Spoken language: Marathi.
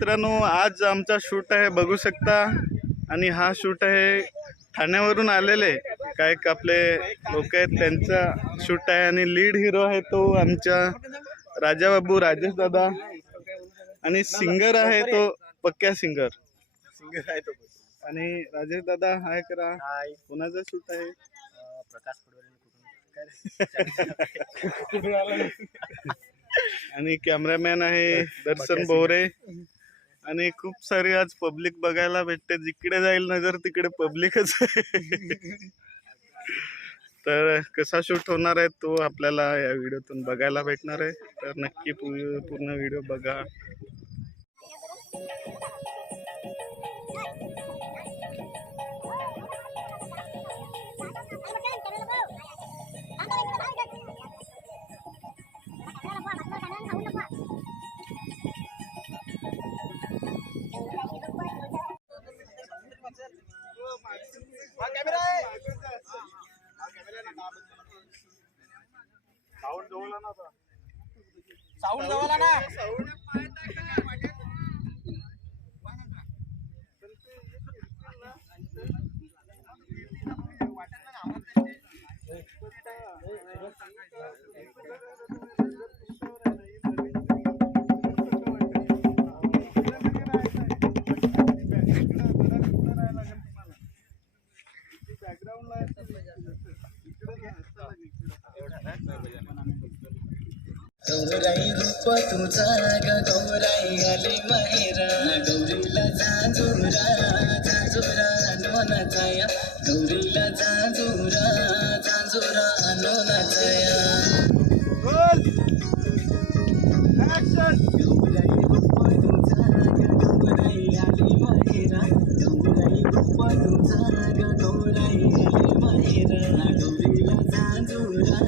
मित्रांनो, आज आमचा शूट आहे बघू शकता. आणि हा शूट आहे ठाण्यावरून आलेले काय आपले लोक आहेत त्यांचा शूट आहे. आणि लीड हिरो आहे तो आमचा राजाबाबू राजेश दादा. आणि सिंगर आहे तो पक्क्या सिंगर आहे तो. आणि राजेश दादा हाय करा. कोणाचा शूट आहे? प्रकाश आणि कॅमेरामॅन आहे दर्शन बोरे. आणि खूप सारी आज पब्लिक बघायला भेटते. जिकडे जाईल नजर तिकडे पब्लिकच आहे. तर कसा शूट होणार आहे तो आपल्याला या व्हिडिओतून बघायला भेटणार आहे. तर नक्की पूर्ण व्हिडिओ बघा. साऊंड जवळ ना. गौराई रूप तुझा ग गौराई आली माहेरा. गौरीला जांजुरा जांजुरा नोनाचाया. गौरीला जांजुरा जांजुरा नोनाचाया. गौराई रूप तुझा ग गौराई आली माहेरा. गौराई रूप तुझा ग गौराई आली माहेरा. गौरीला जांजुरा